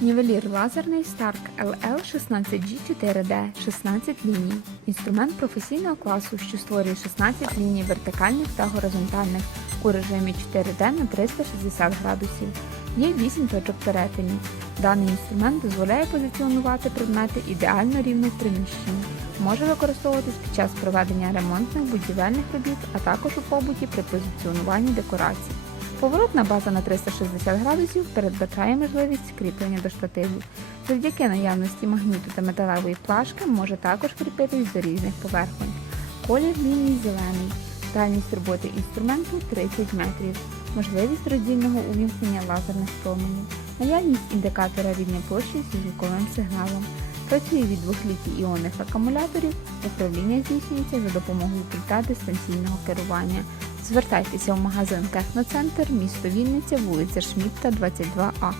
Нівелір лазерний Stark LL16G4D 16 ліній. Інструмент професійного класу, що створює 16 ліній вертикальних та горизонтальних у режимі 4D на 360 градусів. Є 8 точок перетинів. Даний інструмент дозволяє позиціонувати предмети ідеально рівно в приміщенні. Може використовуватись під час проведення ремонтних будівельних робіт, а також у побуті при позиціонуванні декорацій. Поворотна база на 360 градусів передбачає можливість кріплення до штативу. Завдяки наявності магніту та металевої плашки може також кріпитись до різних поверхонь. Колір лінії зелений. Дальність роботи інструменту 30 метрів. Можливість роздільного увімкнення лазерних променів. Наявність індикатора рівня площі з звуковим сигналом. Працює від 2 літій іонних акумуляторів. Управління здійснюється за допомогою пульта дистанційного керування. Звертайтеся в магазин Техноцентр, місто Вінниця, вулиця Шмітта, 22А.